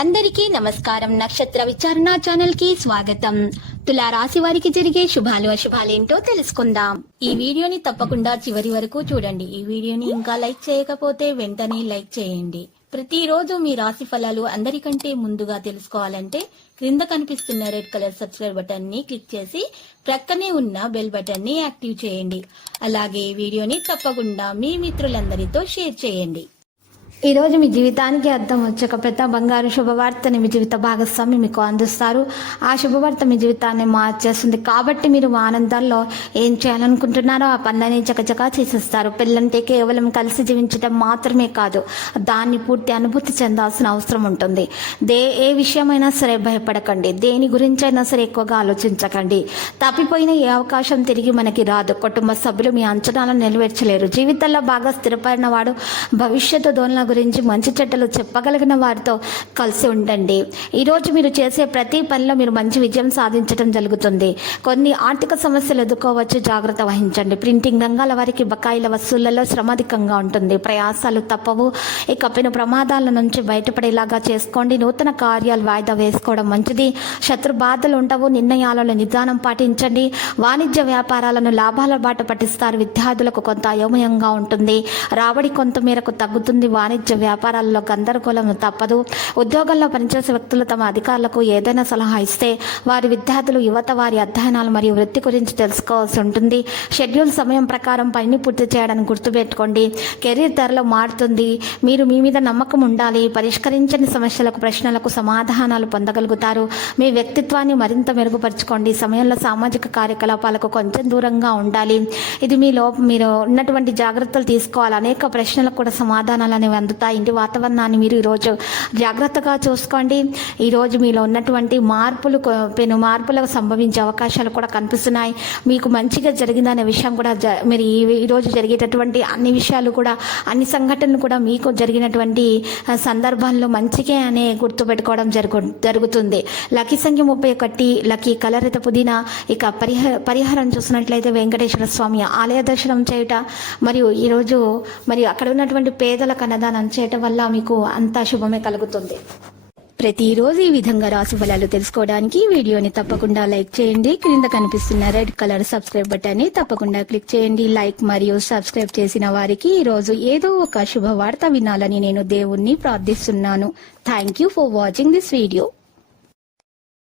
అందరికీ నమస్కారం. నక్షత్ర విచారణ ఛానల్ కి స్వాగతం. తులా రాశి వారికి జరిగే శుభాలు అశుభాలేంటో తెలుసుకుందాం. ఈ వీడియోని తప్పకుండా చివరి వరకు చూడండి. ఈ వీడియోని ఇంకా లైక్ చేయకపోతే వెంటనే లైక్ చేయండి. ప్రతిరోజు మీ రాశి ఫలాలు అందరికంటే ముందుగా తెలుసుకోవాలంటే క్రింద కనిపిస్తున్న రెడ్ కలర్ సబ్స్క్రైబ్ బటన్ ని క్లిక్ చేసి ప్రక్కనే ఉన్న బెల్ బటన్ ని యాక్టివ్ చేయండి. అలాగే ఈ వీడియోని తప్పకుండా మీ మిత్రులందరితో షేర్ చేయండి. ఈ రోజు మీ జీవితానికి అర్థం వచ్చే ఒక పెద్ద బంగారు శుభవార్తని మీ జీవిత భాగస్వామి మీకు అందిస్తారు. ఆ శుభవార్త మీ జీవితాన్ని మార్చేస్తుంది. కాబట్టి మీరు ఆనందాల్లో ఏం చేయాలనుకుంటున్నారో ఆ పనులని చకచకా చేసేస్తారు. పెళ్ళంటే కేవలం కలిసి జీవించడం మాత్రమే కాదు, దాన్ని పూర్తి అనుభూతి చెందాల్సిన అవసరం ఉంటుంది. ఏ విషయమైనా సరే భయపడకండి. దేని గురించైనా సరే ఎక్కువగా ఆలోచించకండి. తప్పిపోయిన ఏ అవకాశం తిరిగి మనకి రాదు. కుటుంబ సభ్యులు మీ అంచనాలను నెరవేర్చలేరు. జీవితంలో బాగా స్థిరపడిన వాడు భవిష్యత్తు ధోరణుల గురించి మంచి చెడ్డలు చెప్పగలిగిన వారితో కలిసి ఉండండి. ఈరోజు మీరు చేసే ప్రతి పనిలో మీరు మంచి విజయం సాధించడం జరుగుతుంది. కొన్ని ఆర్థిక సమస్యలు ఎదుర్కోవచ్చు, జాగ్రత్త వహించండి. ప్రింటింగ్ రంగాల వారికి బకాయిల వసూళ్లలో శ్రమ అధికంగా ఉంటుంది. ప్రయాసాలు తప్పవు. ఇక పెను ప్రమాదాల నుంచి బయటపడేలాగా చేసుకోండి. నూతన కార్యాలు వాయిదా వేసుకోవడం మంచిది. శత్రు బాధలు ఉండవు. నిర్ణయాలలో నిదానం పాటించండి. వాణిజ్య వ్యాపారాలను లాభాల బాట పట్టిస్తారు. విద్యార్థులకు కొంత అయోమయంగా ఉంటుంది. రాబడి కొంత మేరకు తగ్గుతుంది. వాణిజ్య వ్యాపారాల్లో గందరగోళం తప్పదు. ఉద్యోగంలో పనిచేసే వ్యక్తులు తమ అధికారులకు ఏదైనా సలహా ఇస్తే వారి విద్యార్థులు యువత వారి అధ్యయనాలు మరియు వృత్తి గురించి తెలుసుకోవాల్సి ఉంటుంది. షెడ్యూల్ సమయం ప్రకారం పనిని పూర్తి చేయడానికి గుర్తుపెట్టుకోండి. కెరీర్ ధరలో మారుతుంది. మీరు మీ మీద నమ్మకం ఉండాలి. పరిష్కరించని సమస్యలకు ప్రశ్నలకు సమాధానాలు పొందగలుగుతారు. మీ వ్యక్తిత్వాన్ని మరింత మెరుగుపరచుకోండి. సమయంలో సామాజిక కార్యకలాపాలకు కొంచెం దూరంగా ఉండాలి. ఇది మీరు ఉన్నటువంటి జాగ్రత్తలు తీసుకోవాలి. అనేక ప్రశ్నలకు కూడా సమాధానాలు అనేవి అందుతాయి. ఇంటి వాతావరణాన్ని మీరు ఈరోజు జాగ్రత్తగా చూసుకోండి. ఈరోజు మీలో ఉన్నటువంటి పెను మార్పులకు సంభవించే అవకాశాలు కూడా కనిపిస్తున్నాయి. మీకు మంచిగా జరిగిందనే విషయం కూడా మీరు ఈరోజు జరిగేటటువంటి అన్ని విషయాలు కూడా అన్ని సంఘటనలు కూడా మీకు జరిగినటువంటి సందర్భాల్లో మంచిగా అనే గుర్తుపెట్టుకోవడం జరుగుతుంది. లక్కీ సంఖ్య 31, లక్కీ కలర్ అయితే పుదీనా. ఇక పరిహారం చూసినట్లయితే వెంకటేశ్వర స్వామి ఆలయ దర్శనం చేయుట మరియు ఈరోజు మరియు అక్కడ ఉన్నటువంటి పేదలకు అన్నదానం చేయటం వల్ల మీకు అంతా శుభమే కలుగుతుంది. ప్రతిరోజు ఈ విధంగా రాశి ఫలాలు తెలుసుకోవడానికి వీడియోని తప్పకుండా లైక్ చేయండి. క్రింద కనిపిస్తున్న రెడ్ కలర్ సబ్స్క్రైబ్ బటన్ ని తప్పకుండా క్లిక్ చేయండి. లైక్ మరియు సబ్స్క్రైబ్ చేసిన వారికి ఈ రోజు ఏదో ఒక శుభవార్త వినాలని నేను దేవుణ్ణి ప్రార్థిస్తున్నాను. Thank you for watching this video.